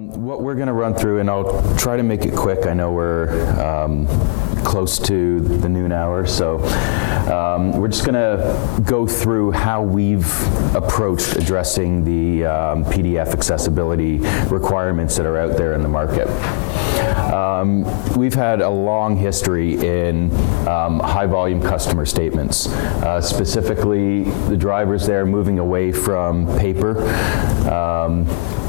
What we're going to run through, and I'll try to make it quick. I know we're close to the noon hour, so we're just going to go through how we've approached addressing the PDF accessibility requirements that are out there in the market. We've had a long history in high volume customer statements, specifically the drivers there moving away from paper,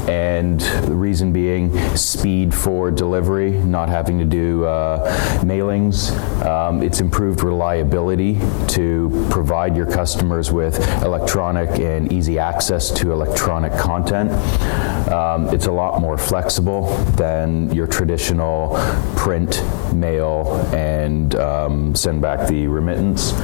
and the reason being speed for delivery, not having to do mailings. It's improved reliability to provide your customers with electronic and easy access to electronic content. It's a lot more flexible than your traditional print, mail, and send back the remittance.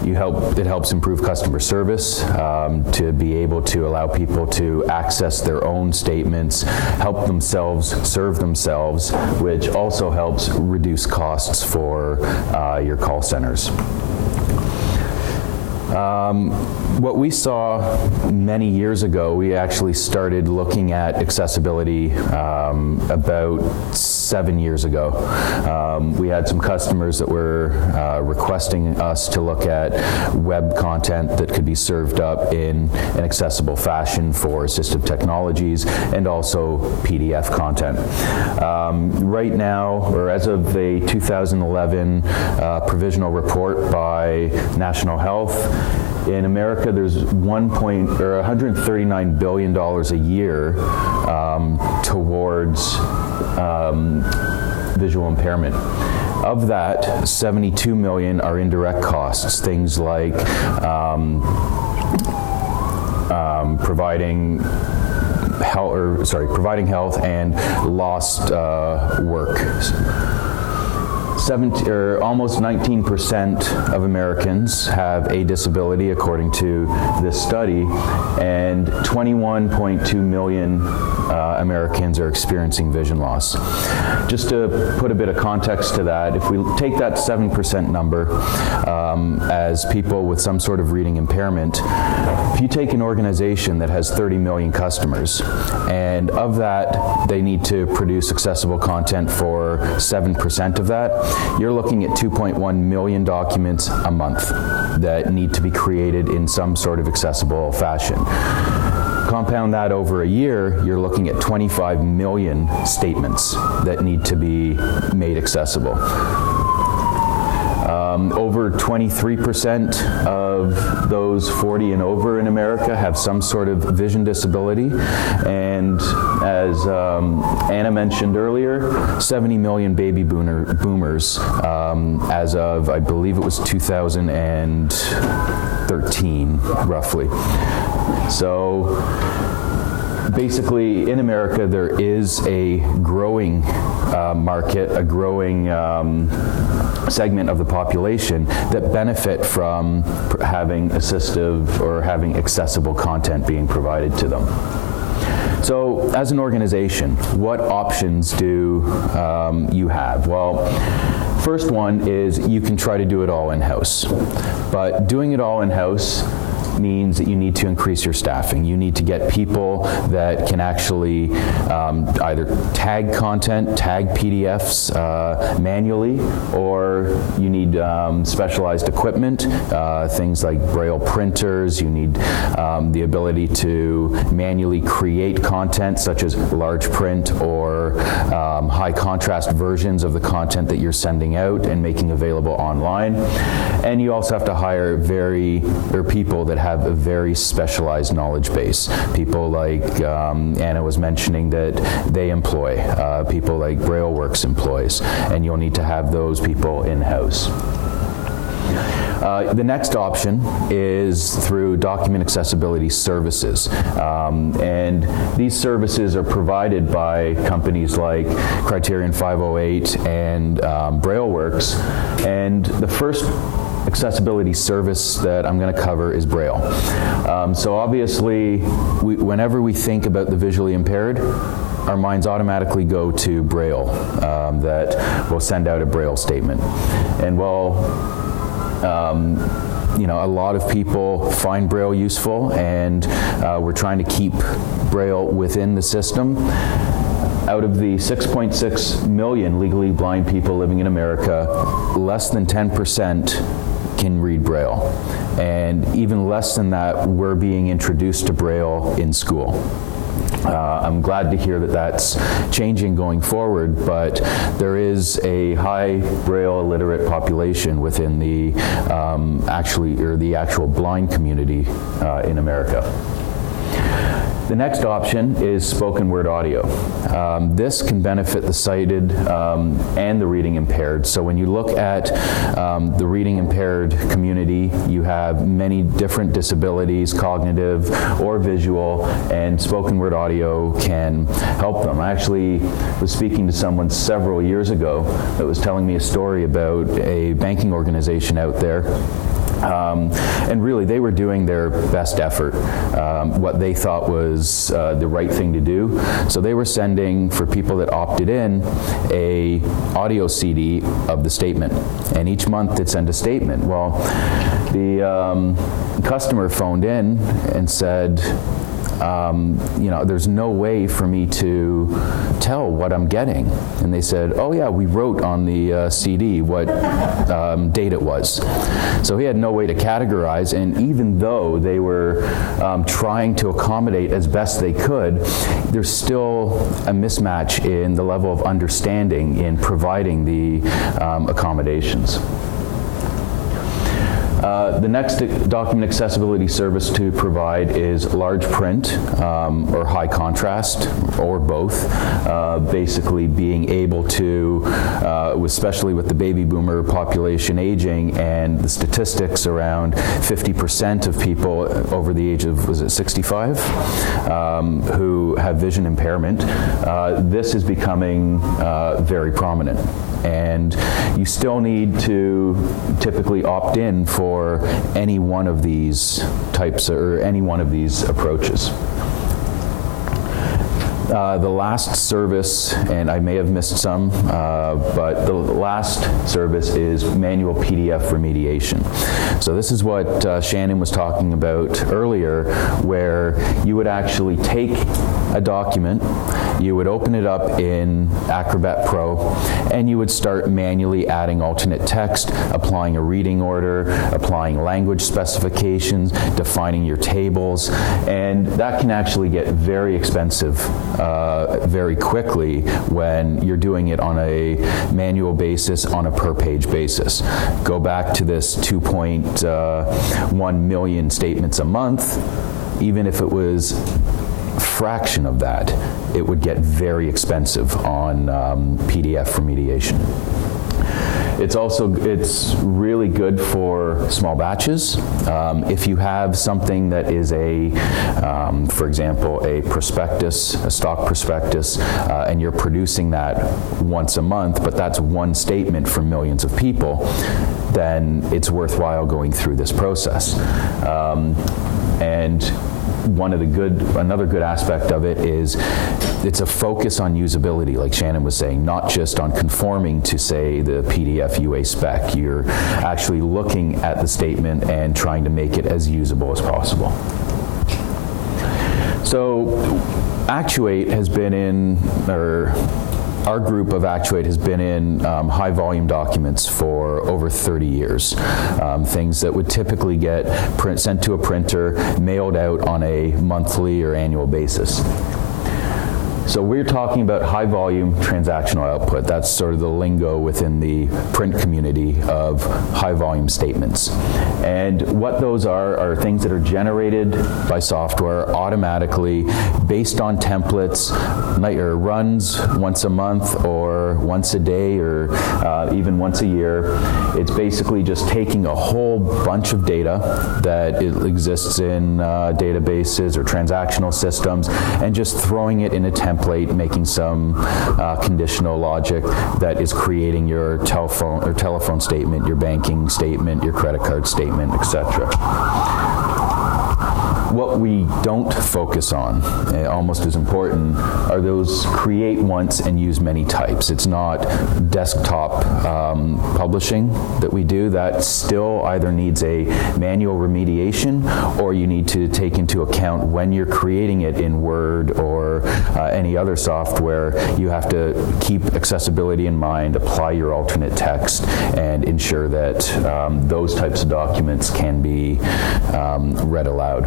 It helps improve customer service, to be able to allow people to access their own statements, help themselves, serve themselves, which also helps reduce costs for your call centers. What we saw many years ago, we actually started looking at accessibility about 7 years ago. We had some customers that were requesting us to look at web content that could be served up in an accessible fashion for assistive technologies, and also PDF content. Right now, or as of a 2011 provisional report by National Health, in America, there's $139 billion a year towards visual impairment. Of that, 72 million are indirect costs, things like providing health and lost work. Almost 19% of Americans have a disability, according to this study, and 21.2 million Americans are experiencing vision loss. Just to put a bit of context to that, if we take that 7% number as people with some sort of reading impairment, if you take an organization that has 30 million customers, and of that, they need to produce accessible content for 7% of that, you're looking at 2.1 million documents a month that need to be created in some sort of accessible fashion. Compound that over a year, you're looking at 25 million statements that need to be made accessible. Over 23% of those 40 and over in America have some sort of vision disability, and as Anna mentioned earlier, 70 million baby boomers as of, I believe it was 2013, roughly. So basically, in America, there is a growing market, a growing segment of the population that benefit from having assistive or having accessible content being provided to them. So, as an organization, what options do you have? Well, first one is you can try to do it all in-house, but doing it all in-house means that you need to increase your staffing. You need to get people that can actually either tag content, tag PDFs manually, or you need specialized equipment, things like Braille printers. You need the ability to manually create content such as large print or high contrast versions of the content that you're sending out and making available online. And you also have to hire people that have a very specialized knowledge base. People like Anna was mentioning that they employ, people like BrailleWorks employs, and you'll need to have those people in-house. The next option is through document accessibility services, and these services are provided by companies like Criterion 508 and BrailleWorks, and the first accessibility service that I'm going to cover is Braille. So obviously, whenever we think about the visually impaired, our minds automatically go to Braille, that will send out a Braille statement. And a lot of people find Braille useful, and we're trying to keep Braille within the system. Out of the 6.6 million legally blind people living in America, less than 10% can read Braille. And even less than that, we're being introduced to Braille in school. I'm glad to hear that that's changing going forward, but there is a high Braille illiterate population within the actual blind community in America. The next option is spoken word audio. This can benefit the sighted and the reading impaired. So when you look at the reading impaired community, you have many different disabilities, cognitive or visual, and spoken word audio can help them. I actually was speaking to someone several years ago that was telling me a story about a banking organization out there. And really, they were doing their best effort, what they thought was the right thing to do. So they were sending, for people that opted in, a audio CD of the statement. And each month they'd send a statement. Well, the customer phoned in and said, there's no way for me to tell what I'm getting. And they said, oh yeah, we wrote on the CD what date it was. So he had no way to categorize, and even though they were trying to accommodate as best they could, there's still a mismatch in the level of understanding in providing the accommodations. The next document accessibility service to provide is large print or high contrast, or both. Basically being able to, especially with the baby boomer population aging and the statistics around 50% of people over the age of, was it 65, who have vision impairment, this is becoming very prominent. And you still need to typically opt in for any one of these types or any one of these approaches. The last service, and I may have missed some, but the last service is manual PDF remediation. So this is what Shannon was talking about earlier, where you would actually take a document, you would open it up in Acrobat Pro, and you would start manually adding alternate text, applying a reading order, applying language specifications, defining your tables, and that can actually get very expensive very quickly when you're doing it on a manual basis, on a per page basis. Go back to this 2.1 million statements a month. Even if it was a fraction of that, it would get very expensive on PDF remediation. It's really good for small batches. If you have something that is for example, a prospectus, a stock prospectus, and you're producing that once a month, but that's one statement for millions of people, then it's worthwhile going through this process. And another good aspect of it is it's a focus on usability, like Shannon was saying, not just on conforming to, say, the PDF UA spec. You're actually looking at the statement and trying to make it as usable as possible. So Actuate has been in, our group of Actuate has been in high volume documents for over 30 years. Things that would typically get sent to a printer, mailed out on a monthly or annual basis. So we're talking about high volume transactional output. That's sort of the lingo within the print community of high volume statements. And what those are things that are generated by software automatically based on templates, or runs once a month or once a day or even once a year. It's basically just taking a whole bunch of data that exists in databases or transactional systems and just throwing it in a template, making some conditional logic that is creating your telephone statement, your banking statement, your credit card statement, etc. What we don't focus on, almost as important, are those create once and use many types. It's not desktop publishing that we do. That still either needs a manual remediation, or you need to take into account when you're creating it in Word or any other software, you have to keep accessibility in mind, apply your alternate text, and ensure that those types of documents can be read aloud.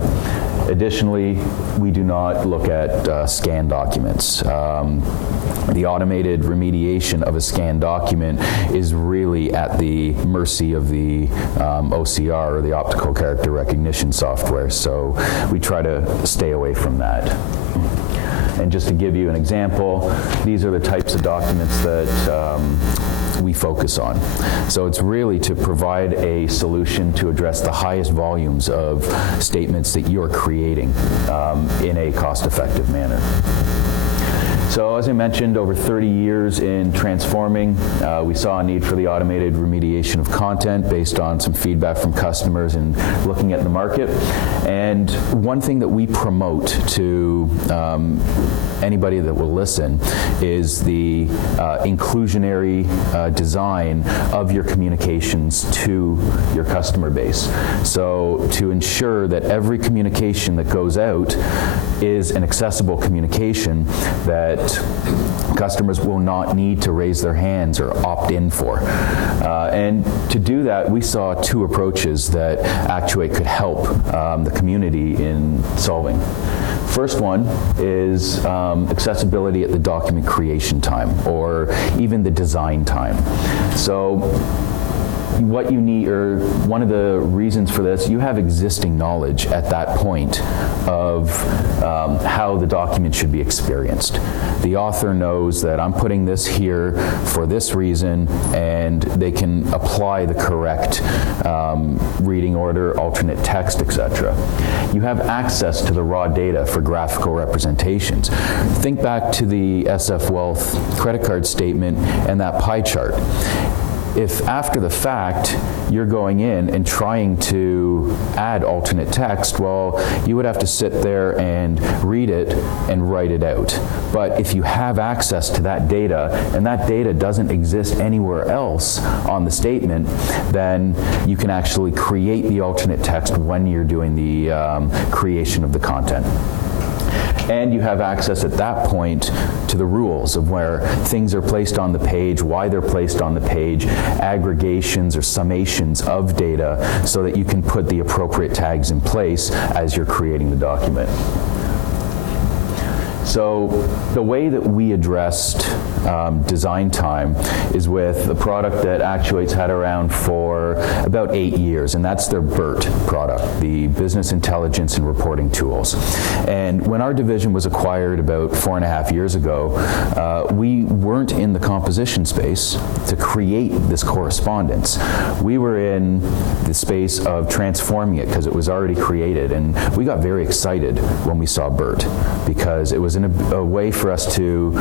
Additionally, we do not look at scanned documents. The automated remediation of a scanned document is really at the mercy of the OCR, or the optical character recognition software, so we try to stay away from that. And just to give you an example, these are the types of documents that we focus on. So it's really to provide a solution to address the highest volumes of statements that you're creating in a cost-effective manner. So as I mentioned, over 30 years in transforming, we saw a need for the automated remediation of content based on some feedback from customers and looking at the market. And one thing that we promote to anybody that will listen is the inclusionary design of your communications to your customer base. So to ensure that every communication that goes out is an accessible communication that customers will not need to raise their hands or opt in for. And to do that, we saw two approaches that Actuate could help the community in solving. First one is accessibility at the document creation time, or even the design time. So what you need, or one of the reasons for this, you have existing knowledge at that point of how the document should be experienced. The author knows that I'm putting this here for this reason, and they can apply the correct reading order, alternate text, etc. You have access to the raw data for graphical representations. Think back to the SF Wealth credit card statement and that pie chart. If after the fact you're going in and trying to add alternate text, well, you would have to sit there and read it and write it out. But if you have access to that data, and that data doesn't exist anywhere else on the statement, then you can actually create the alternate text when you're doing the creation of the content. And you have access at that point to the rules of where things are placed on the page, why they're placed on the page, aggregations or summations of data, so that you can put the appropriate tags in place as you're creating the document. So the way that we addressed design time is with a product that Actuate's had around for about 8 years, and that's their BERT product, the Business Intelligence and Reporting Tools. And when our division was acquired about 4.5 years ago, we weren't in the composition space to create this correspondence. We were in the space of transforming it because it was already created, and we got very excited when we saw BERT, because it was a way for us to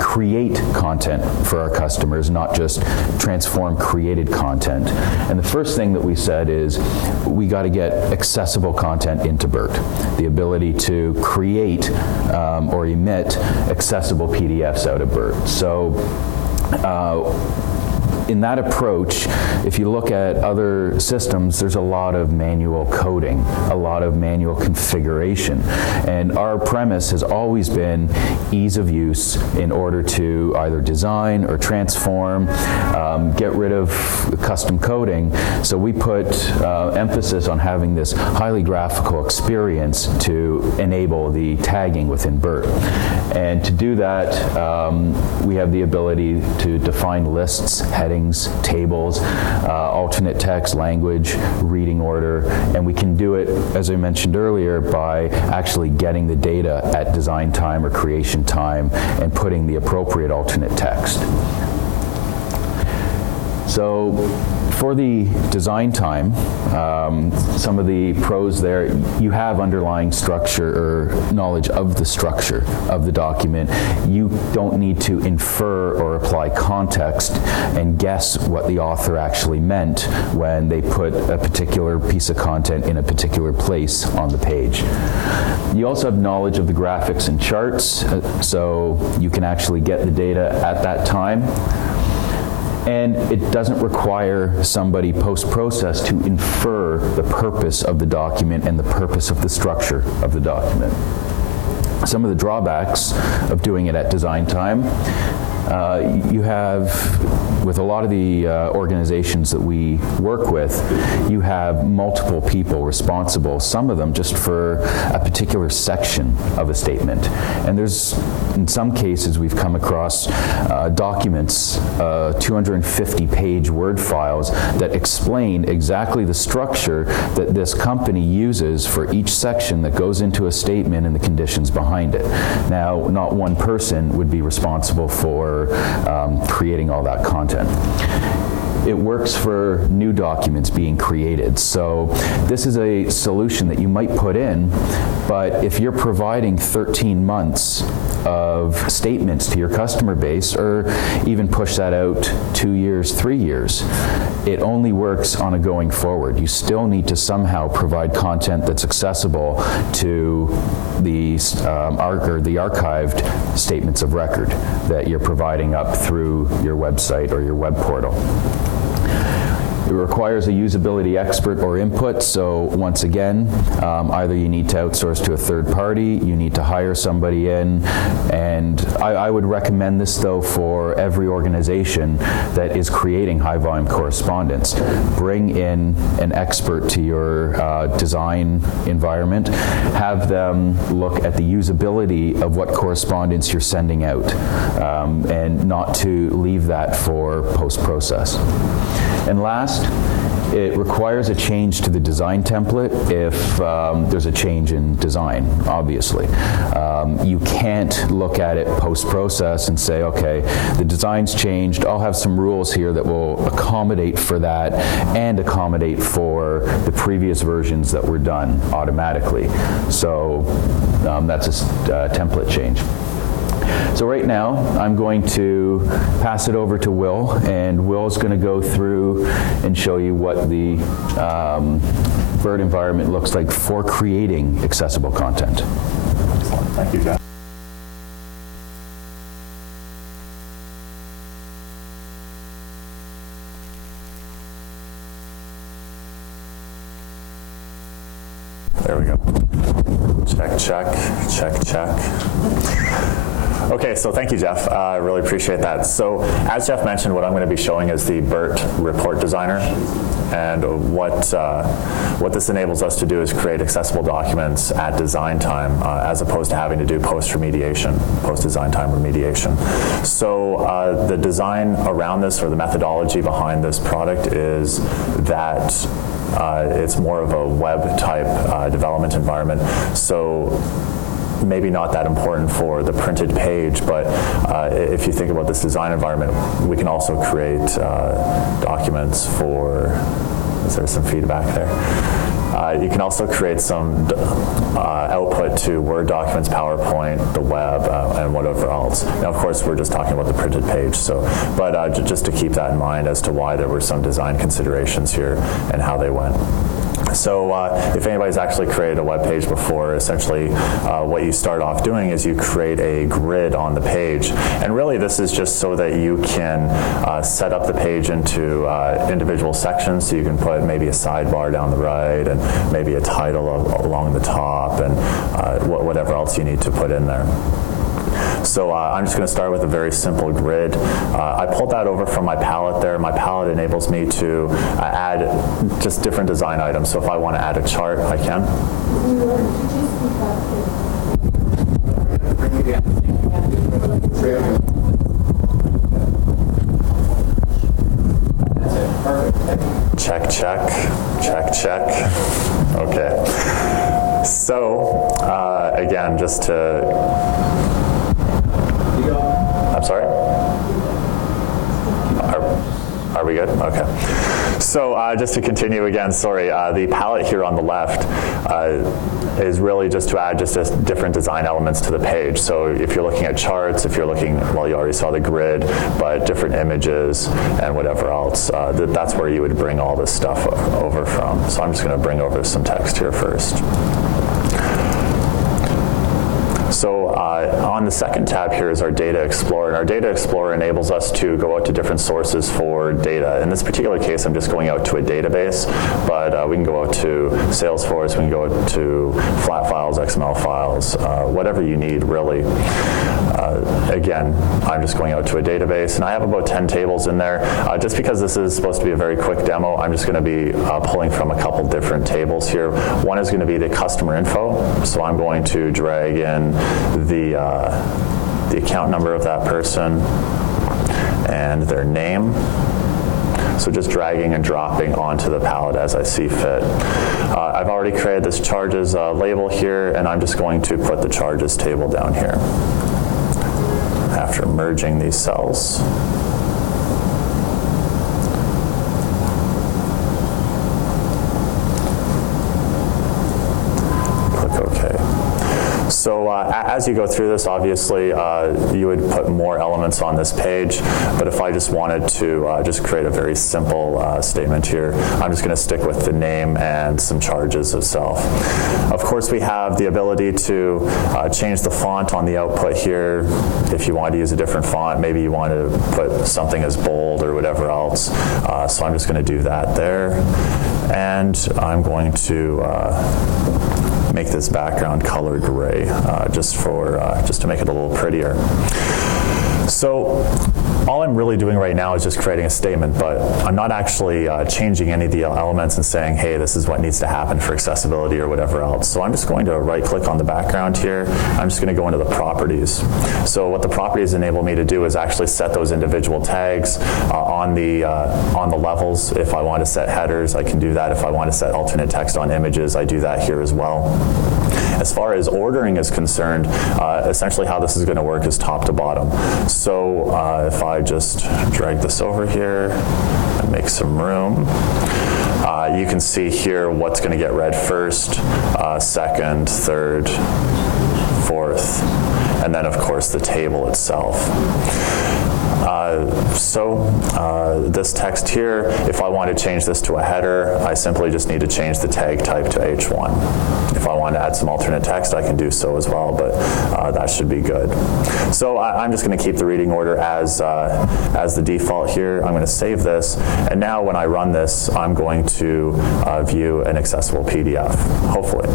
create content for our customers, not just transform created content. And the first thing that we said is we got to get accessible content into BERT, the ability to create or emit accessible PDFs out of BERT. So in that approach, if you look at other systems, there's a lot of manual coding, a lot of manual configuration. And our premise has always been ease of use in order to either design or transform, get rid of custom coding. So we put emphasis on having this highly graphical experience to enable the tagging within BERT. And to do that, we have the ability to define lists, headings, tables, alternate text, language, reading order, and we can do it, as I mentioned earlier, by actually getting the data at design time or creation time and putting the appropriate alternate text. So For the design time, some of the pros there, you have underlying structure or knowledge of the structure of the document. You don't need to infer or apply context and guess what the author actually meant when they put a particular piece of content in a particular place on the page. You also have knowledge of the graphics and charts, so you can actually get the data at that time. And it doesn't require somebody post-process to infer the purpose of the document and the purpose of the structure of the document. Some of the drawbacks of doing it at design time, you have, with a lot of the organizations that we work with, you have multiple people responsible, some of them just for a particular section of a statement. And there's, in some cases, we've come across documents, 250-page Word files that explain exactly the structure that this company uses for each section that goes into a statement and the conditions behind it. Now, not one person would be responsible for creating all that content. It works for new documents being created. So this is a solution that you might put in, but if you're providing 13 months of statements to your customer base, or even push that out 2 years, 3 years, it only works on a going forward. You still need to somehow provide content that's accessible to the archived statements of record that you're providing up through your website or your web portal. It requires a usability expert or input, so once again, either you need to outsource to a third party, you need to hire somebody in, and I would recommend this though for every organization that is creating high volume correspondence. Bring in an expert to your design environment, have them look at the usability of what correspondence you're sending out, and not to leave that for post-process. And last, it requires a change to the design template if there's a change in design, obviously. You can't look at it post-process and say, okay, the design's changed, I'll have some rules here that will accommodate for that and accommodate for the previous versions that were done automatically. So that's a template change. So right now, I'm going to pass it over to Will, and Will's going to go through and show you what the BERT environment looks like for creating accessible content. Excellent. Thank you, Jeff. There we go. Check, check, check, check. Okay, so thank you, Jeff. I really appreciate that. So as Jeff mentioned, what I'm going to be showing is the BERT report designer. And what this enables us to do is create accessible documents at design time, as opposed to having to do post-remediation, post-design time remediation. So the design around this, or the methodology behind this product, is that it's more of a web-type development environment. So maybe not that important for the printed page, but if you think about this design environment, we can also create documents for, is there some feedback there? You can also create some output to Word documents, PowerPoint, the web, and whatever else. Now, of course, we're just talking about the printed page, so, but just to keep that in mind as to why there were some design considerations here and how they went. So if anybody's actually created a web page before, essentially what you start off doing is you create a grid on the page. And really this is just so that you can set up the page into individual sections. So you can put maybe a sidebar down the right and maybe a title along the top and whatever else you need to put in there. So I'm just going to start with a very simple grid. I pulled that over from my palette there. My palette enables me to add just different design items. So if I want to add a chart, I can. Check, check, check, check. Okay. So again, just to... I'm sorry? Are we good? Okay. So just to continue again, sorry, the palette here on the left is really just to add just different design elements to the page. So if you're looking at charts, if you're looking, well, you already saw the grid, but different images and whatever else, that's where you would bring all this stuff over from. So I'm just going to bring over some text here first. So on the second tab here is our Data Explorer, and our Data Explorer enables us to go out to different sources for data. In this particular case, I'm just going out to a database, but we can go out to Salesforce, we can go out to flat files, XML files, whatever you need, really. Again, I'm just going out to a database, and I have about 10 tables in there. Just because this is supposed to be a very quick demo, I'm just going to be pulling from a couple different tables here. One is going to be the customer info, so I'm going to drag in the account number of that person and their name. So just dragging and dropping onto the palette as I see fit. I've already created this charges label here, and I'm just going to put the charges table down here after merging these cells. Click OK. So as you go through this, obviously, you would put more elements on this page, but if I just wanted to just create a very simple statement here, I'm just going to stick with the name and some charges itself. Of course, we have the ability to change the font on the output here. If you want to use a different font, maybe you want to put something as bold or whatever else. So I'm just going to do that there. And I'm going to make this background color gray, just to make it a little prettier. So all I'm really doing right now is just creating a statement, but I'm not actually changing any of the elements and saying, hey, this is what needs to happen for accessibility or whatever else. So I'm just going to right-click on the background here. I'm just going to go into the properties. So what the properties enable me to do is actually set those individual tags on the levels. If I want to set headers, I can do that. If I want to set alternate text on images, I do that here as well. As far as ordering is concerned, essentially how this is going to work is top to bottom. So if I just drag this over here and make some room, you can see here what's going to get read first, second, third, fourth, and then of course the table itself. This text here, if I want to change this to a header, I simply just need to change the tag type to H1. If I want to add some alternate text, I can do so as well, but that should be good. So I'm just going to keep the reading order as the default here. I'm going to save this, and now when I run this, I'm going to view an accessible PDF, hopefully.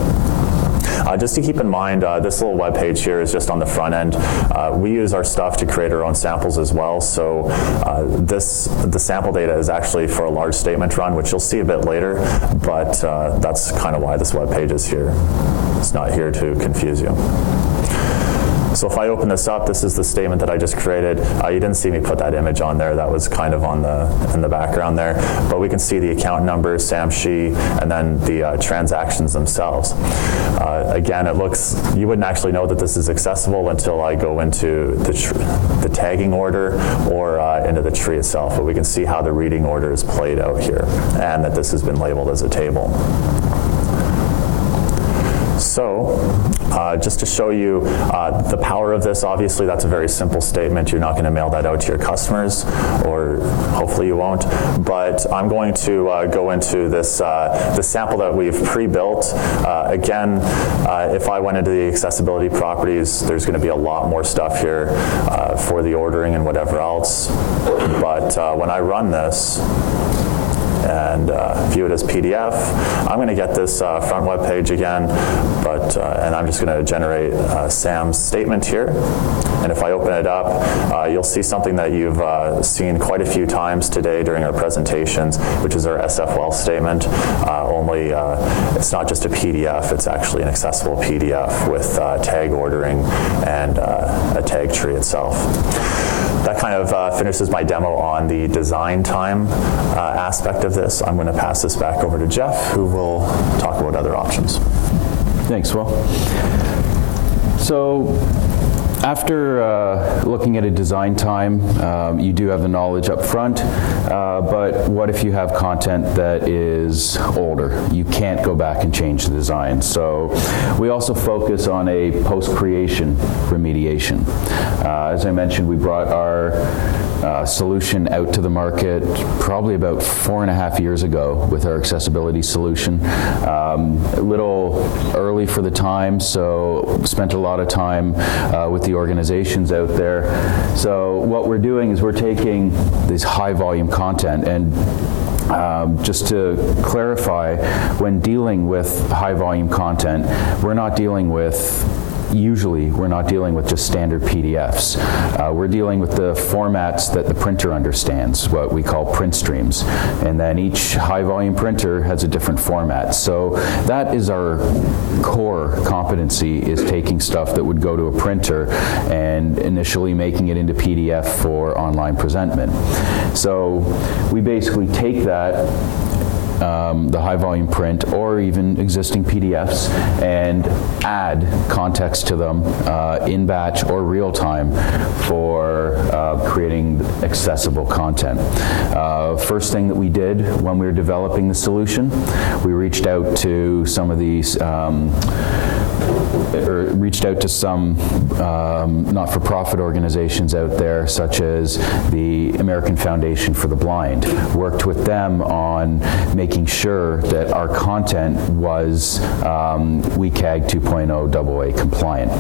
Just to keep in mind, this little web page here is just on the front end. We use our stuff to create our own samples as well, so the sample data is actually for a large statement run, which you'll see a bit later, but that's kind of why this web page is here. It's not here to confuse you. So if I open this up, this is the statement that I just created. You didn't see me put that image on there. That was kind of in the background there. But we can see the account number, Sam Shi, and then the transactions themselves. Again, you wouldn't actually know that this is accessible until I go into the tagging order or into the tree itself. But we can see how the reading order is played out here and that this has been labeled as a table. So just to show you the power of this, obviously that's a very simple statement. You're not going to mail that out to your customers, or hopefully you won't. But I'm going to go into this the sample that we've pre-built. Again, if I went into the accessibility properties, there's going to be a lot more stuff here for the ordering and whatever else. But when I run this, and view it as PDF. I'm going to get this front web page again, and I'm just going to generate Sam's statement here. And if I open it up, you'll see something that you've seen quite a few times today during our presentations, which is our SFL statement. Only it's not just a PDF, it's actually an accessible PDF with tag ordering and a tag tree itself. That kind of finishes my demo on the design time aspect of this. I'm going to pass this back over to Jeff, who will talk about other options. Thanks, Will. So After looking at a design time, you do have the knowledge up front, but what if you have content that is older? You can't go back and change the design. So we also focus on a post-creation remediation. As I mentioned, we brought our solution out to the market probably about 4.5 years ago with our accessibility solution. A little early for the time, so spent a lot of time with the organizations out there. So what we're doing is we're taking this high volume content, and just to clarify, when dealing with high volume content, we're not dealing with just standard PDFs. We're dealing with the formats that the printer understands, what we call print streams. And then each high volume printer has a different format. So that is our core competency, is taking stuff that would go to a printer and initially making it into PDF for online presentment. So we basically take that, the high volume print or even existing PDFs, and add context to them in batch or real time for creating accessible content. First thing that we did when we were developing the solution, we reached out to some of these not-for-profit organizations out there, such as the American Foundation for the Blind. Worked with them on making sure that our content was WCAG 2.0 AA compliant.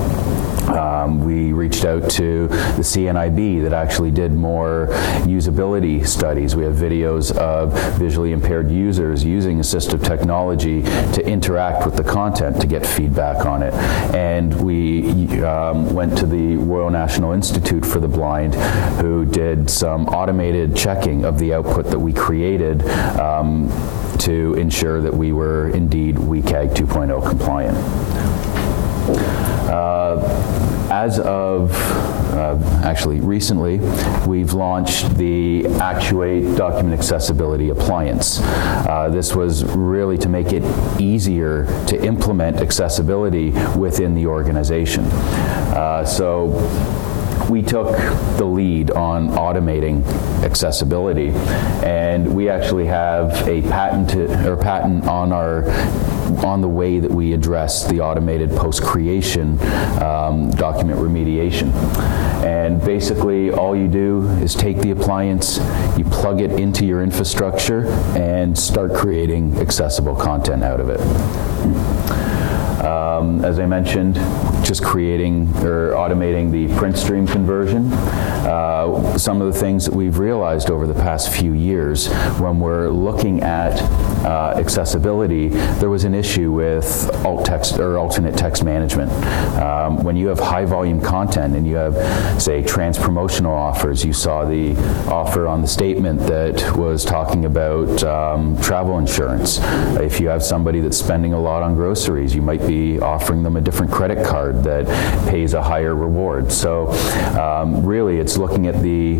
We reached out to the CNIB that actually did more usability studies. We have videos of visually impaired users using assistive technology to interact with the content to get feedback on it. And we went to the Royal National Institute for the Blind, who did some automated checking of the output that we created to ensure that we were indeed WCAG 2.0 compliant. As of, actually recently, we've launched the Actuate Document Accessibility Appliance. This was really to make it easier to implement accessibility within the organization. So we took the lead on automating accessibility, and we actually have a patent on the way that we address the automated post-creation document remediation. And basically all you do is take the appliance, you plug it into your infrastructure, and start creating accessible content out of it. As I mentioned, just creating or automating the print stream conversion. Some of the things that we've realized over the past few years when we're looking at accessibility, there was an issue with alt text or alternate text management. When you have high volume content and you have, say, trans promotional offers, you saw the offer on the statement that was talking about travel insurance. If you have somebody that's spending a lot on groceries, you might be offering them a different credit card that pays a higher reward. So really it's looking at the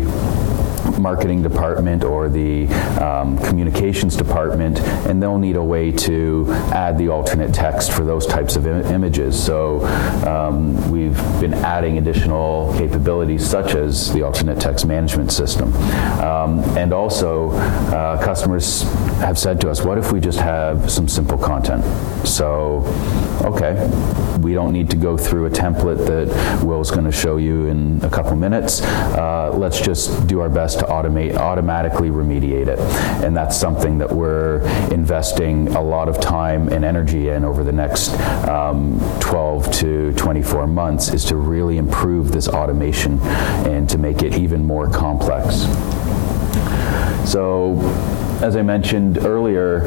marketing department or the communications department, and they'll need a way to add the alternate text for those types of images. So we've been adding additional capabilities such as the alternate text management system. And also customers have said to us, what if we just have some simple content? So, okay, we don't need to go through a template that Will's going to show you in a couple minutes. Let's just do our best to automatically remediate it. And that's something that we're investing a lot of time and energy in over the next 12 to 24 months, is to really improve this automation and to make it even more complex. So, as I mentioned earlier,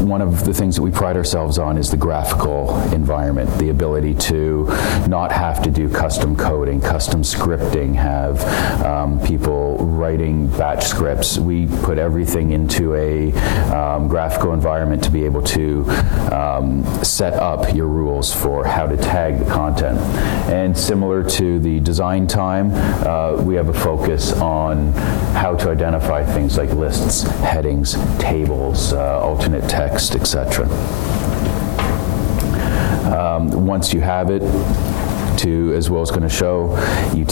one of the things that we pride ourselves on is the graphical environment, the ability to not have to do custom coding, custom scripting, have people writing batch scripts. We put everything into a graphical environment to be able to set up your rules for how to tag the content. And similar to the design time, we have a focus on how to identify things like lists, headings, tables, alternate text, etc. Once you have it, to, as Will's going to show, you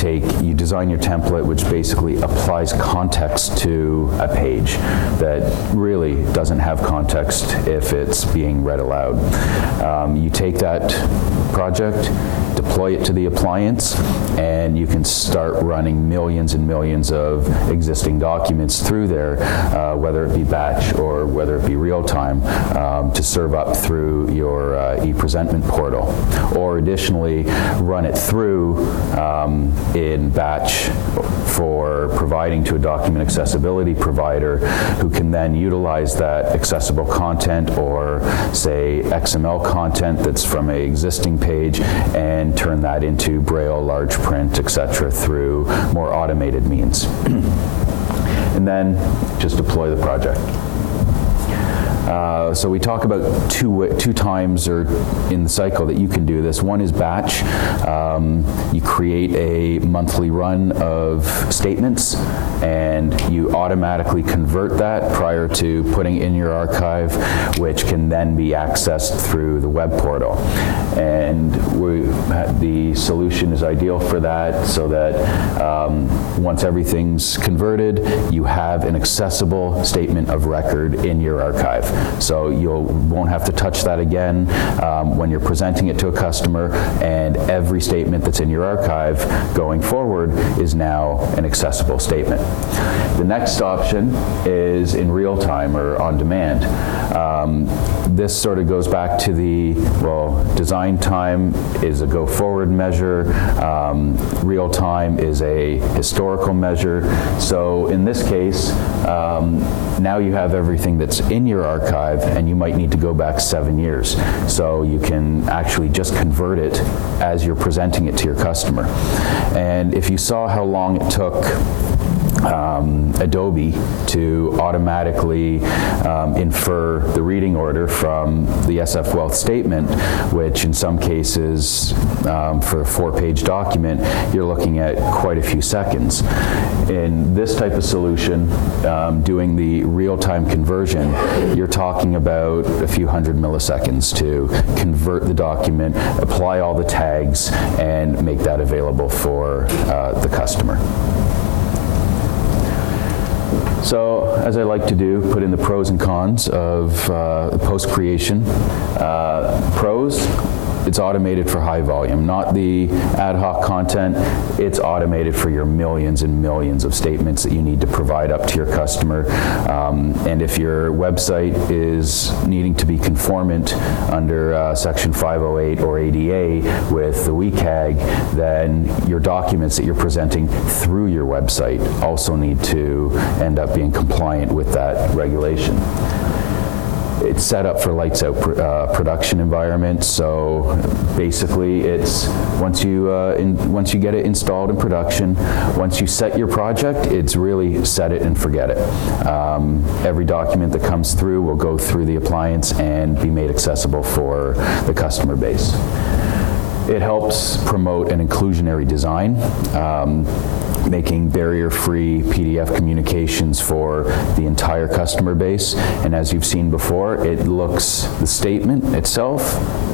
design your template, which basically applies context to a page that really doesn't have context if it's being read aloud. You take that project, deploy it to the appliance, and you can start running millions and millions of existing documents through there, whether it be batch or whether it be real-time, to serve up through your ePresentment portal. Or additionally, run it through in batch for providing to a document accessibility provider who can then utilize that accessible content or, say, XML content that's from an existing page and turn that into Braille, large print, etc., through more automated means. And then just deploy the project. So we talk about two times or in the cycle that you can do this. One is batch. You create a monthly run of statements and you automatically convert that prior to putting in your archive, which can then be accessed through the web portal. And the solution is ideal for that, so that once everything's converted, you have an accessible statement of record in your archive. So you won't have to touch that again when you're presenting it to a customer, and every statement that's in your archive going forward is now an accessible statement. The next option is in real time or on demand. This sort of goes back to the, design time is a go forward measure, real time is a historical measure. So in this case, now you have everything that's in your archive, and you might need to go back 7 years. So you can actually just convert it as you're presenting it to your customer. And if you saw how long it took Adobe to automatically infer the reading order from the SF Wealth statement, which in some cases for a 4-page document, you're looking at quite a few seconds. In this type of solution, doing the real-time conversion, you're talking about a few hundred milliseconds to convert the document, apply all the tags, and make that available for the customer. So, as I like to do, put in the pros and cons of post-creation. Pros, it's automated for high volume, not the ad hoc content. It's automated for your millions and millions of statements that you need to provide up to your customer. And if your website is needing to be conformant under Section 508 or ADA with the WCAG, then your documents that you're presenting through your website also need to end up being compliant with that regulation. It's set up for lights out production environment, so basically it's once you get it installed in production, once you set your project, it's really set it and forget it. Every document that comes through will go through the appliance and be made accessible for the customer base. It helps promote an inclusionary design, making barrier-free PDF communications for the entire customer base. And as you've seen before, the statement itself,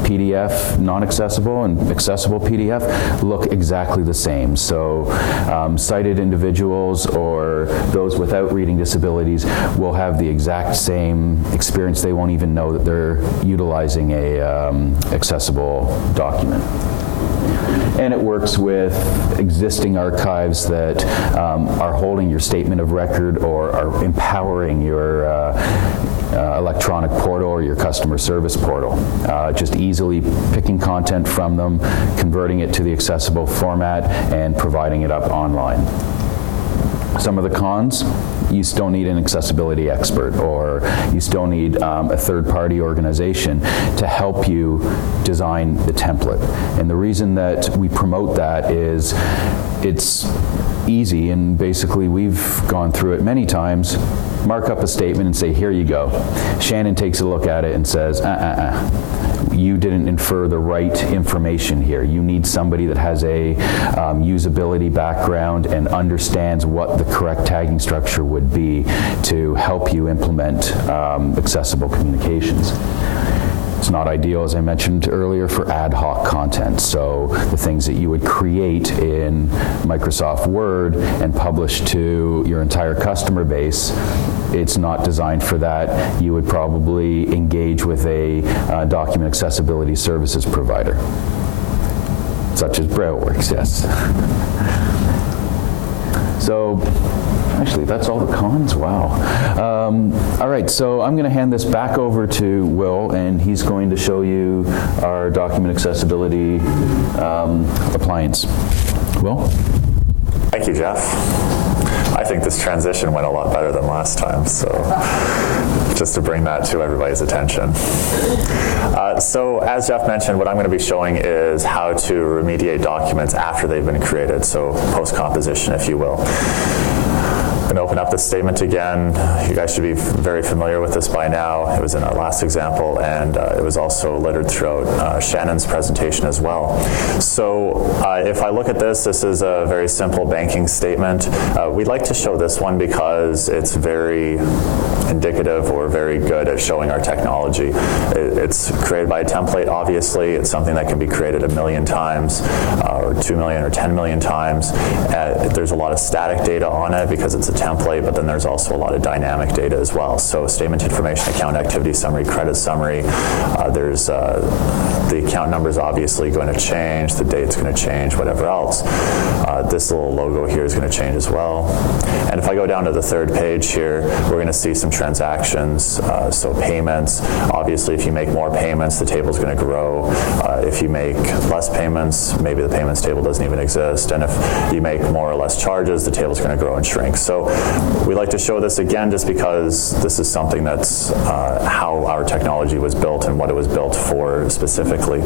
PDF, non-accessible, and accessible PDF, look exactly the same. So sighted individuals or those without reading disabilities will have the exact same experience. They won't even know that they're utilizing a accessible document. And it works with existing archives that are holding your statement of record or are empowering your electronic portal or your customer service portal. Just easily picking content from them, converting it to the accessible format, and providing it up online. Some of the cons, you still need an accessibility expert, or you still need a third-party organization to help you design the template. And the reason that we promote that is it's easy, and basically we've gone through it many times. Mark up a statement and say, here you go. Shannon takes a look at it and says, you didn't infer the right information here. You need somebody that has a usability background and understands what the correct tagging structure would be to help you implement accessible communications. It's not ideal, as I mentioned earlier, for ad hoc content. So the things that you would create in Microsoft Word and publish to your entire customer base, it's not designed for that. You would probably engage with a document accessibility services provider, such as BrailleWorks, yes. So actually, that's all the cons? Wow. All right, so I'm going to hand this back over to Will, and he's going to show you our document accessibility appliance. Will? Thank you, Jeff. I think this transition went a lot better than last time, so just to bring that to everybody's attention. So as Jeff mentioned, what I'm going to be showing is how to remediate documents after they've been created, so post-composition, if you will. I'm going to open up this statement again. You guys should be very familiar with this by now. It was in our last example, and it was also littered throughout Shannon's presentation as well. So if I look at this is a very simple banking statement. We'd like to show this one because it's very indicative or very good at showing our technology. It's created by a template, obviously. It's something that can be created 1 million times, or 2 million or 10 million times. There's a lot of static data on it because it's a template, but then there's also a lot of dynamic data as well. So statement information, account activity summary, credit summary. There's the account number is obviously going to change, the date's going to change, whatever else. This little logo here is going to change as well. And if I go down to the third page here, we're going to see some transactions, so payments. Obviously, if you make more payments, the table's going to grow. If you make less payments, maybe the payments table doesn't even exist. And if you make more or less charges, the table's going to grow and shrink. So we like to show this again just because this is something that's how our technology was built and what it was built for specifically.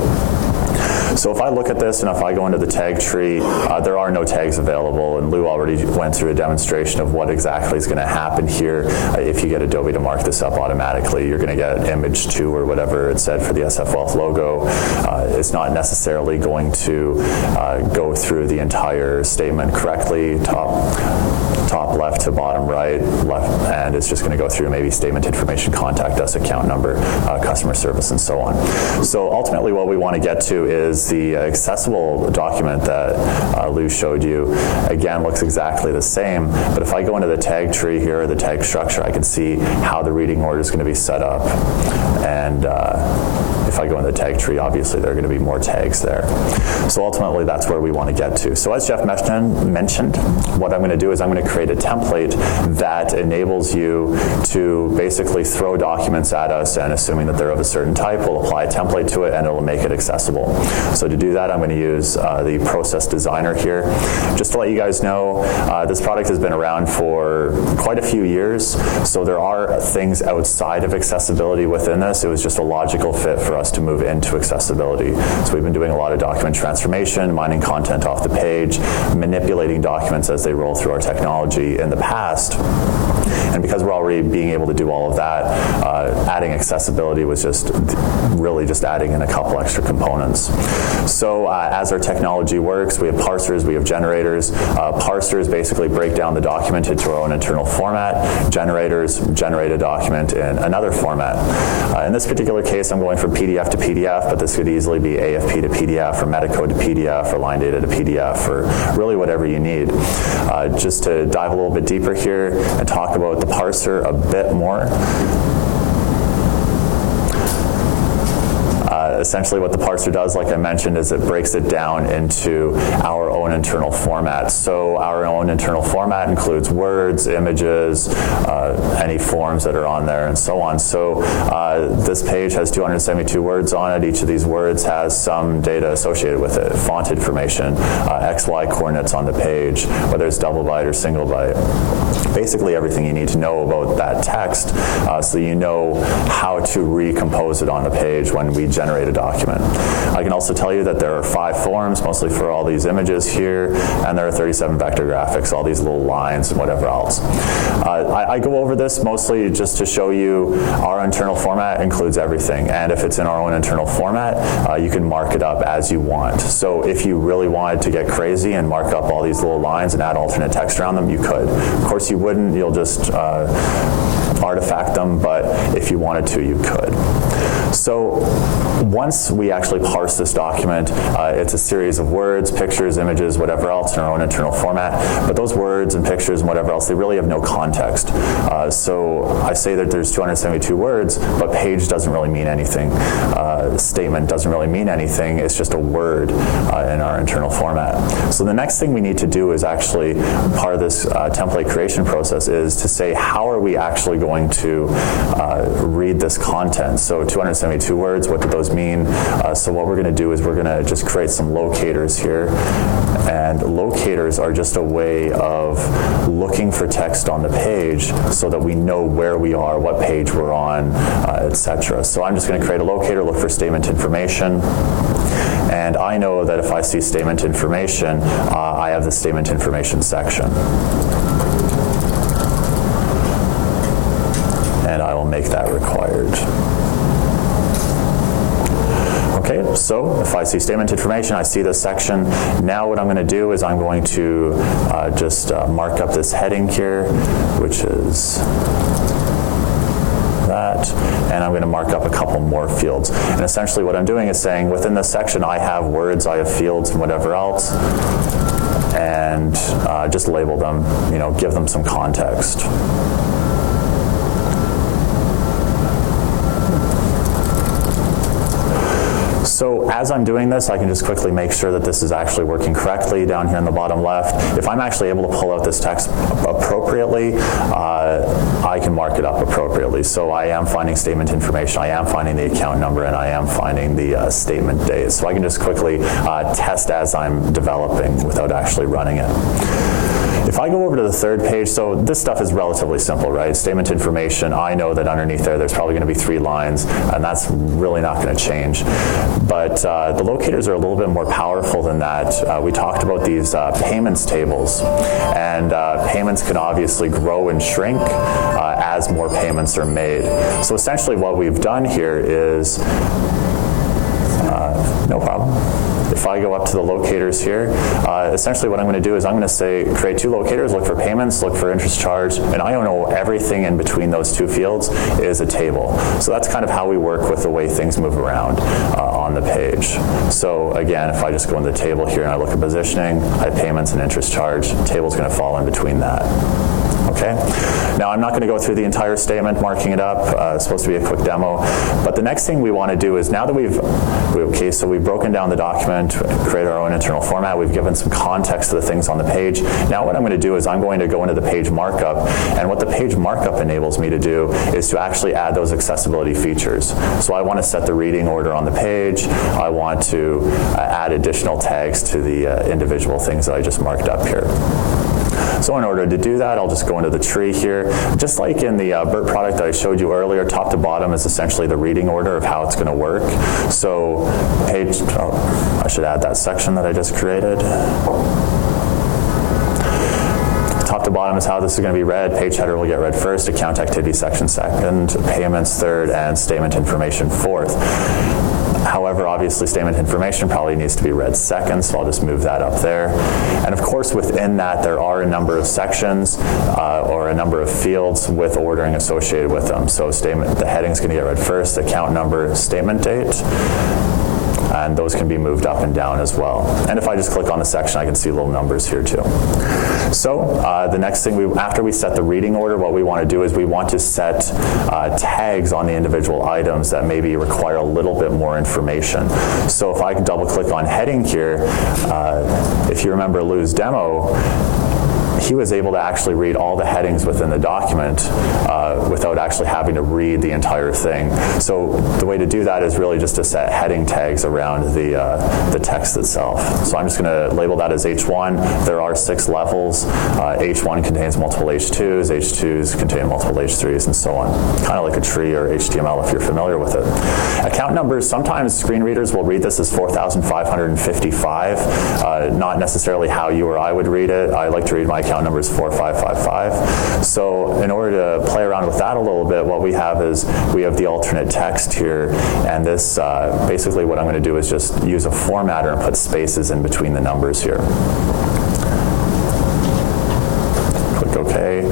So if I look at this and if I go into the tag tree, there are no tags available, and Lou already went through a demonstration of what exactly is going to happen here. If you get Adobe to mark this up automatically, you're going to get image 2 or whatever it said for the SF Wealth logo. It's not necessarily going to go through the entire statement correctly, top left to bottom right, left, and it's just going to go through maybe statement information, contact us, account number, customer service, and so on. So ultimately what we want to get to is the accessible document that Lou showed you. Again, looks exactly the same, but if I go into the tag tree here, or the tag structure, I can see how the reading order is going to be set up. And if I go in the tag tree, obviously there are going to be more tags there. So ultimately, that's where we want to get to. So as Jeff mentioned, what I'm going to do is I'm going to create a template that enables you to basically throw documents at us, and assuming that they're of a certain type, we'll apply a template to it and it'll make it accessible. So to do that, I'm going to use the Process Designer here. Just to let you guys know, this product has been around for quite a few years, so there are things outside of accessibility within this. It was just a logical fit for us to move into accessibility. So we've been doing a lot of document transformation, mining content off the page, manipulating documents as they roll through our technology in the past. And because we're already being able to do all of that, adding accessibility was just really just adding in a couple extra components. So as our technology works, we have parsers, we have generators. Parsers basically break down the document into our own internal format. Generators generate a document in another format. In this particular case, I'm going from PDF to PDF, but this could easily be AFP to PDF, or Metacode to PDF, or line data to PDF, or really whatever you need. Just to dive a little bit deeper here and talk about the parser a bit more. Essentially what the parser does, like I mentioned, is it breaks it down into our own internal format. So our own internal format includes words, images, any forms that are on there, and so on. So this page has 272 words on it. Each of these words has some data associated with it, font information, XY coordinates on the page, whether it's double byte or single byte. Basically everything you need to know about that text, so you know how to recompose it on the page when we generate a document. I can also tell you that there are 5 forms, mostly for all these images here, and there are 37 vector graphics, all these little lines and whatever else. I go over this mostly just to show you our internal format includes everything, and if it's in our own internal format, you can mark it up as you want. So if you really wanted to get crazy and mark up all these little lines and add alternate text around them, you could. Of course you wouldn't, you'll just artifact them, but if you wanted to, you could. So once we actually parse this document, it's a series of words, pictures, images, whatever else in our own internal format. But those words and pictures and whatever else, they really have no context. So I say that there's 272 words, but page doesn't really mean anything. Statement doesn't really mean anything. It's just a word in our internal format. So the next thing we need to do is actually, part of this template creation process is to say, how are we actually going to read this content? So 272 words, what do those mean? So what we're going to do is we're going to just create some locators here. And locators are just a way of looking for text on the page so that we know where we are, what page we're on, etc. So I'm just going to create a locator, look for statement information. And I know that if I see statement information, I have the statement information section. And I will make that required. Okay, so if I see statement information, I see this section. Now what I'm going to do is I'm going to just mark up this heading here, which is that, and I'm going to mark up a couple more fields. And essentially what I'm doing is saying within this section I have words, I have fields, and whatever else, and just label them, give them some context. So as I'm doing this, I can just quickly make sure that this is actually working correctly down here in the bottom left. If I'm actually able to pull out this text appropriately, I can mark it up appropriately. So I am finding statement information, I am finding the account number, and I am finding the statement date. So I can just quickly test as I'm developing without actually running it. If I go over to the third page, so this stuff is relatively simple, right? Statement information, I know that underneath there's probably going to be 3 lines, and that's really not going to change. But the locators are a little bit more powerful than that. We talked about these payments tables, and payments can obviously grow and shrink as more payments are made. So essentially what we've done here is, no problem. If I go up to the locators here, essentially what I'm going to do is I'm going to say create 2 locators, look for payments, look for interest charge, and I don't know everything in between those 2 fields is a table. So that's kind of how we work with the way things move around on the page. So again, if I just go in the table here and I look at positioning, I have payments and interest charge, the table's going to fall in between that. Okay. Now I'm not going to go through the entire statement, marking it up. It's supposed to be a quick demo. But the next thing we want to do is, now that so we've broken down the document, created our own internal format, we've given some context to the things on the page. Now what I'm going to do is I'm going to go into the page markup, and what the page markup enables me to do is to actually add those accessibility features. So I want to set the reading order on the page. I want to add additional tags to the individual things that I just marked up here. So in order to do that, I'll just go into the tree here. Just like in the BERT product that I showed you earlier, top to bottom is essentially the reading order of how it's going to work. So I should add that section that I just created. Top to bottom is how this is going to be read. Page header will get read first, account activity section second, payments third, and statement information fourth. However, obviously statement information probably needs to be read second, so I'll just move that up there. And of course within that there are a number of sections or a number of fields with ordering associated with them. So the heading's going to get read first, account number, statement date, and those can be moved up and down as well. And if I just click on the section, I can see little numbers here too. So the next thing, after we set the reading order, what we want to do is we want to set tags on the individual items that maybe require a little bit more information. So if I can double click on heading here, if you remember Lou's demo, he was able to actually read all the headings within the document without actually having to read the entire thing. So the way to do that is really just to set heading tags around the text itself. So I'm just going to label that as H1. There are 6 levels. H1 contains multiple H2s, H2s contain multiple H3s, and so on. Kind of like a tree or HTML if you're familiar with it. Account numbers, sometimes screen readers will read this as 4,555, not necessarily how you or I would read it. I like to read my account number is 4555. So in order to play around with that a little bit, what we have is we have the alternate text here, and this basically what I'm going to do is just use a formatter and put spaces in between the numbers here. Click OK.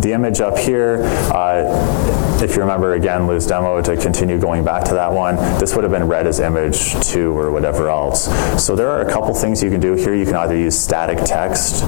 The image up here, if you remember again Lou's demo, to continue going back to that one, this would have been read as image 2 or whatever else. So there are a couple things you can do here. You can either use static text,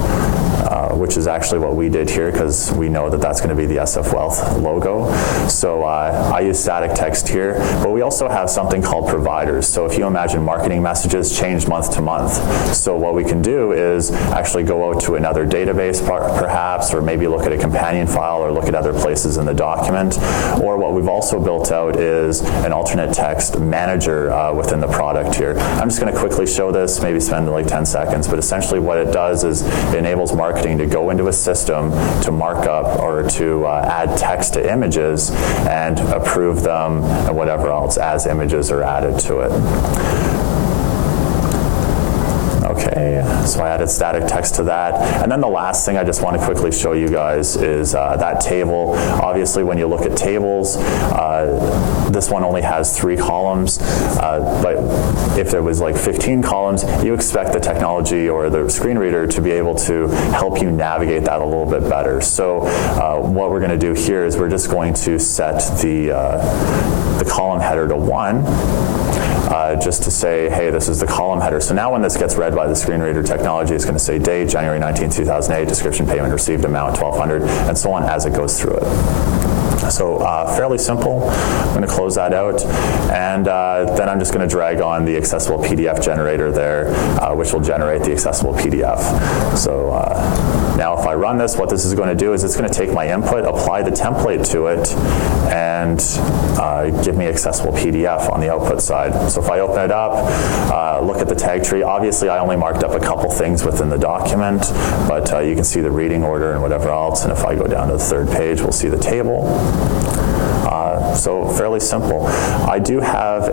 which is actually what we did here because we know that that's going to be the SF Wealth logo. So I use static text here, but we also have something called providers. So if you imagine marketing messages change month to month. So what we can do is actually go out to another database perhaps, or maybe look at a companion file or look at other places in the document. Or what we've also built out is an alternate text manager within the product here. I'm just going to quickly show this, maybe spend like 10 seconds, but essentially what it does is it enables marketing to go into a system to mark up or to add text to images and approve them and whatever else as images are added to it. Okay, so I added static text to that. And then the last thing I just want to quickly show you guys is that table. Obviously, when you look at tables, this one only has 3 columns, but if there was like 15 columns, you expect the technology or the screen reader to be able to help you navigate that a little bit better. So what we're going to do here is we're just going to set the column header to 1. Just to say, hey, this is the column header. So now when this gets read by the screen reader technology, it's going to say date, January 19, 2008, description, payment received, amount, 1,200, and so on as it goes through it. So fairly simple. I'm going to close that out, and then I'm just going to drag on the accessible PDF generator there, which will generate the accessible PDF. So now if I run this, what this is going to do is it's going to take my input, apply the template to it, and give me accessible PDF on the output side. So if I open it up, look at the tag tree, obviously I only marked up a couple things within the document, but you can see the reading order and whatever else, and if I go down to the 3rd page, we'll see the table. So fairly simple. I do have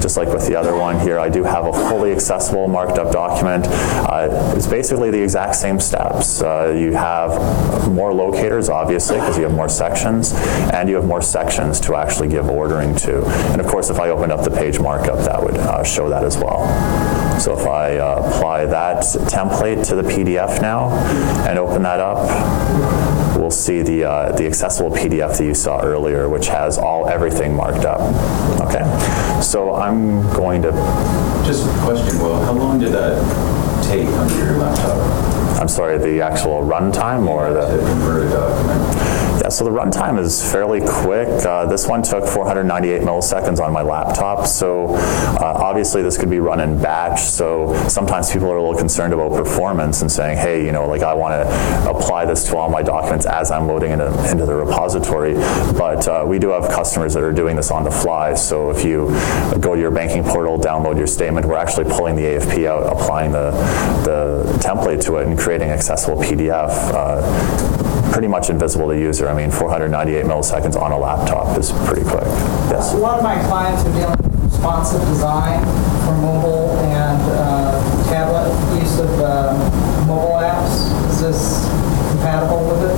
just like with the other one here, I do have a fully accessible marked up document. It's basically the exact same steps. You have more locators, obviously, because you have more sections, and you have more sections to actually give ordering to. And of course, if I opened up the page markup, that would show that as well. So if I apply that template to the PDF now and open that up, we'll see the accessible PDF that you saw earlier, which has everything marked up. Okay, so I'm going to... Just a question, Will, how long did that take on your laptop? I'm sorry, the actual runtime or the... To convert a document. Yeah, so the runtime is fairly quick. This one took 498 milliseconds on my laptop, so obviously this could be run in batch, so sometimes people are a little concerned about performance and saying, hey, you know, like I want to apply this to all my documents as I'm loading it into the repository, but we do have customers that are doing this on the fly, so if you go to your banking portal, download your statement, we're actually pulling the AFP out, applying the template to it, and creating accessible PDF. Pretty much invisible to user. I mean, 498 milliseconds on a laptop is pretty quick. Yes? A lot of my clients are dealing with responsive design for mobile and tablet use of mobile apps. Is this compatible with it?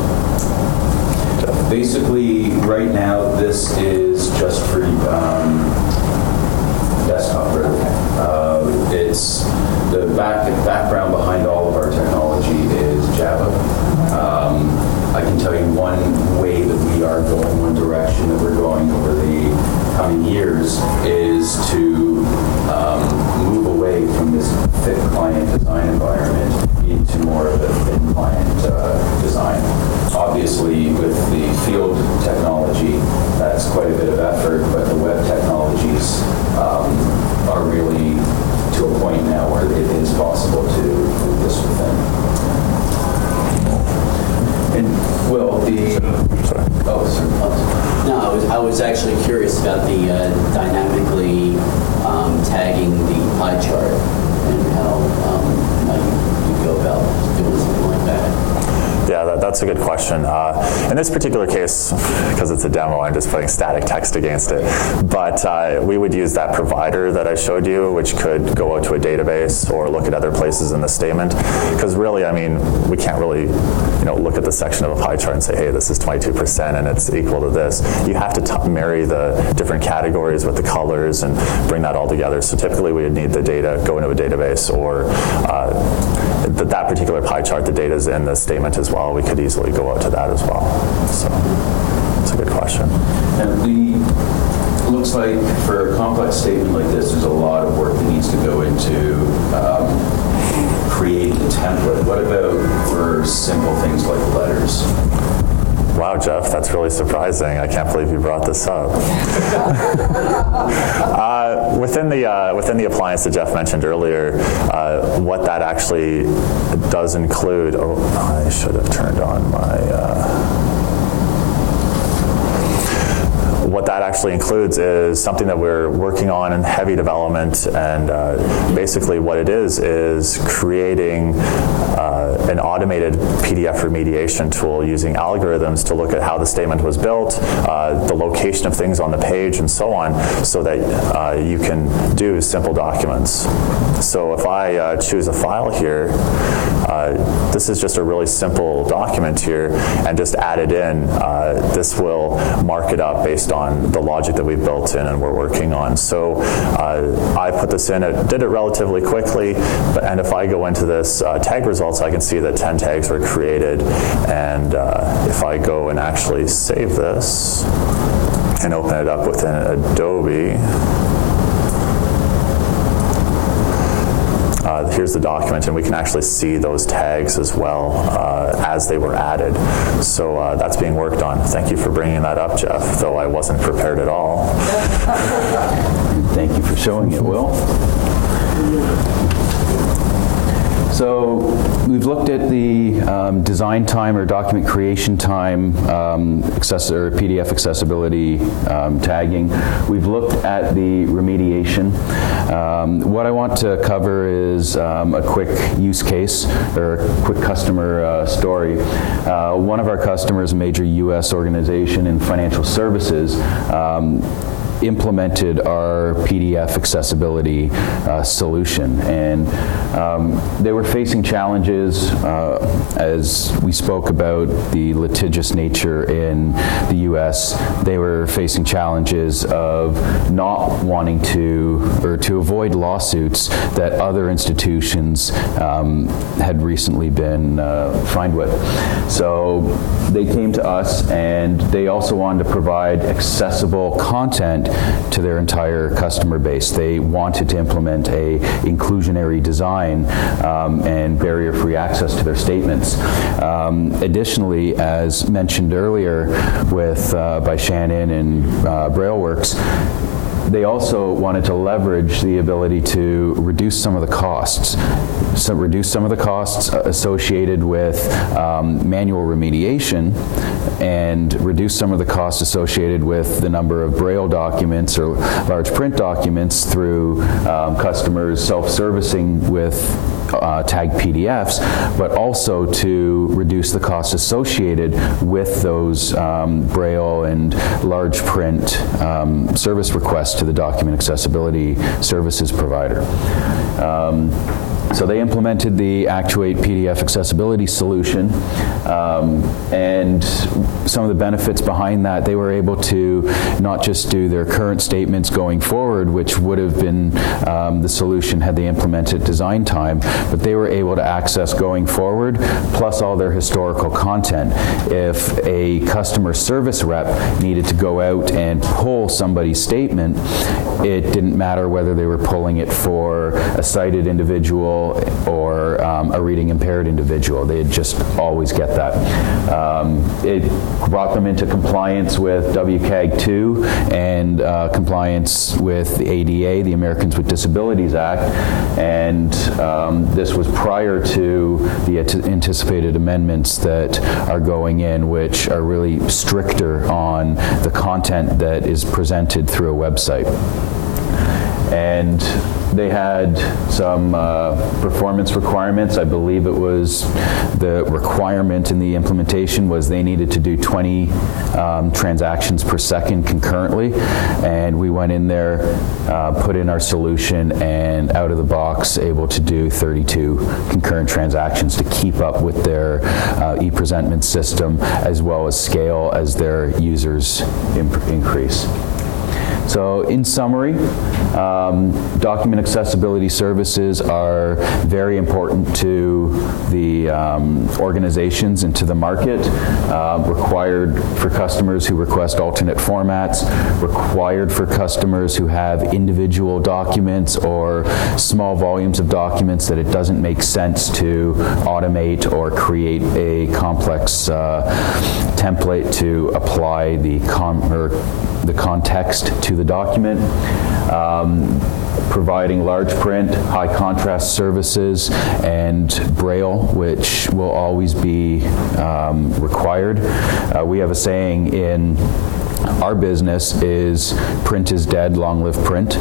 Basically, right now, this is just for desktop. It's the background behind all of our technology is Java. I can tell you one way that we are going, one direction that we're going over the coming years is to move away from this thick client design environment into more of a thin client design. Obviously, with the field technology, that's quite a bit of effort, but the web technologies are really to a point now where it is possible to move this within. And Will, No, I was actually curious about the dynamically tagging the pie chart and how you go about doing something like that. Yeah, that's that's a good question. In this particular case, because it's a demo, I'm just putting static text against it. But we would use that provider that I showed you, which could go out to a database or look at other places in the statement. Because really, I mean, we can't really, look at the section of a pie chart and say, hey, this is 22% and it's equal to this. You have to marry the different categories with the colors and bring that all together. So typically, we would need the data go into a database, or that particular pie chart, the data is in the statement as well. We could easily go out to that as well. So it's a good question. And looks like for a complex statement like this, there's a lot of work that needs to go into creating a template. What about for simple things like letters? Wow, Jeff, that's really surprising. I can't believe you brought this up. Within the appliance that Jeff mentioned earlier, what that actually does include, I should have turned on my, what that actually includes is something that we're working on in heavy development, and basically what it is creating an automated PDF remediation tool using algorithms to look at how the statement was built, the location of things on the page, and so on, so that you can do simple documents. So if I choose a file here, this is just a really simple document here, and just add it in. This will mark it up based on the logic that we've built in and we're working on. So I put this in, it did it relatively quickly, and if I go into this tag results, I can see that 10 tags were created, and if I go and actually save this and open it up within Adobe, here's the document, and we can actually see those tags as well as they were added. So that's being worked on. Thank you for bringing that up, Jeff, though I wasn't prepared at all. Thank you for showing it, Will. So we've looked at the design time or document creation time, or PDF accessibility tagging. We've looked at the remediation. What I want to cover is a quick use case or a quick customer story. One of our customers, a major U.S. organization in financial services, implemented our PDF accessibility solution, and they were facing challenges as we spoke about the litigious nature in the US. They were facing challenges of not wanting to, or to avoid lawsuits that other institutions had recently been fined with. So they came to us, and they also wanted to provide accessible content to their entire customer base. They wanted to implement a inclusionary design and barrier-free access to their statements. Additionally, as mentioned earlier by Shannon and BrailleWorks, they also wanted to leverage the ability to reduce some of the costs. So reduce some of the costs associated with manual remediation, and reduce some of the costs associated with the number of Braille documents or large print documents through customers self-servicing with tagged PDFs, but also to reduce the costs associated with those Braille and large print service requests to the document accessibility services provider. So they implemented the Actuate PDF accessibility solution, and some of the benefits behind that, they were able to not just do their current statements going forward, which would have been the solution had they implemented design time, but they were able to access going forward, plus all their historical content. If a customer service rep needed to go out and pull somebody's statement, it didn't matter whether they were pulling it for a sighted individual or a reading impaired individual. They'd just always get that. It brought them into compliance with WCAG 2 and compliance with the ADA, the Americans with Disabilities Act, and this was prior to the anticipated amendments that are going in, which are really stricter on the content that is presented through a website. And they had some performance requirements. I believe it was the requirement in the implementation was they needed to do 20 transactions per second concurrently. And we went in there, put in our solution, and out of the box able to do 32 concurrent transactions to keep up with their e-presentment system, as well as scale as their users increase. So in summary, document accessibility services are very important to the organizations and to the market, required for customers who request alternate formats, required for customers who have individual documents or small volumes of documents that it doesn't make sense to automate or create a complex template to apply the context to the document, providing large print, high contrast services, and Braille, which will always be required. We have a saying in our business is print is dead, long live print.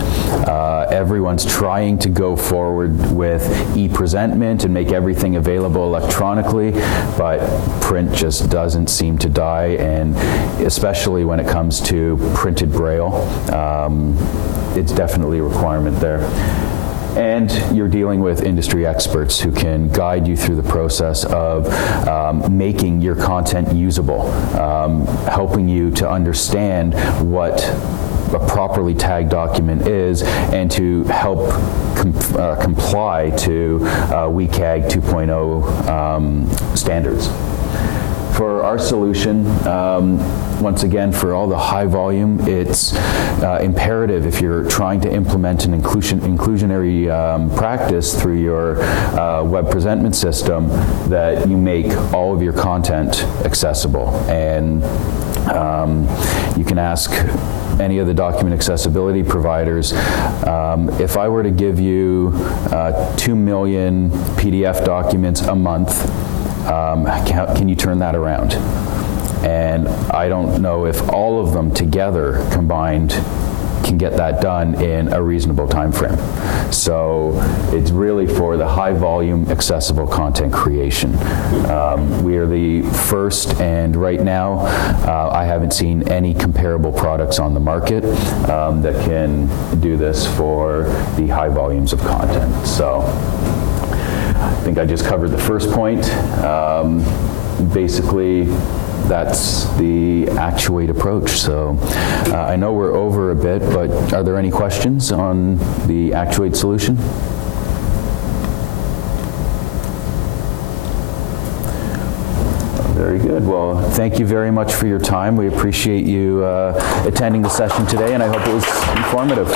Everyone's trying to go forward with e-presentment and make everything available electronically, but print just doesn't seem to die, and especially when it comes to printed Braille, it's definitely a requirement there. And you're dealing with industry experts who can guide you through the process of making your content usable, helping you to understand what a properly tagged document is, and to help comply to WCAG 2.0 standards. For our solution, once again, for all the high volume, it's imperative if you're trying to implement an inclusionary practice through your web presentment system that you make all of your content accessible. And you can ask any of the document accessibility providers, if I were to give you 2 million PDF documents a month, can you turn that around? And I don't know if all of them together combined can get that done in a reasonable time frame. So it's really for the high volume accessible content creation. We are the first, and right now I haven't seen any comparable products on the market that can do this for the high volumes of content. So I think I just covered the first point. Basically, that's the Actuate approach. So I know we're over a bit, but are there any questions on the Actuate solution? Very good. Well, thank you very much for your time. We appreciate you attending the session today, and I hope it was informative.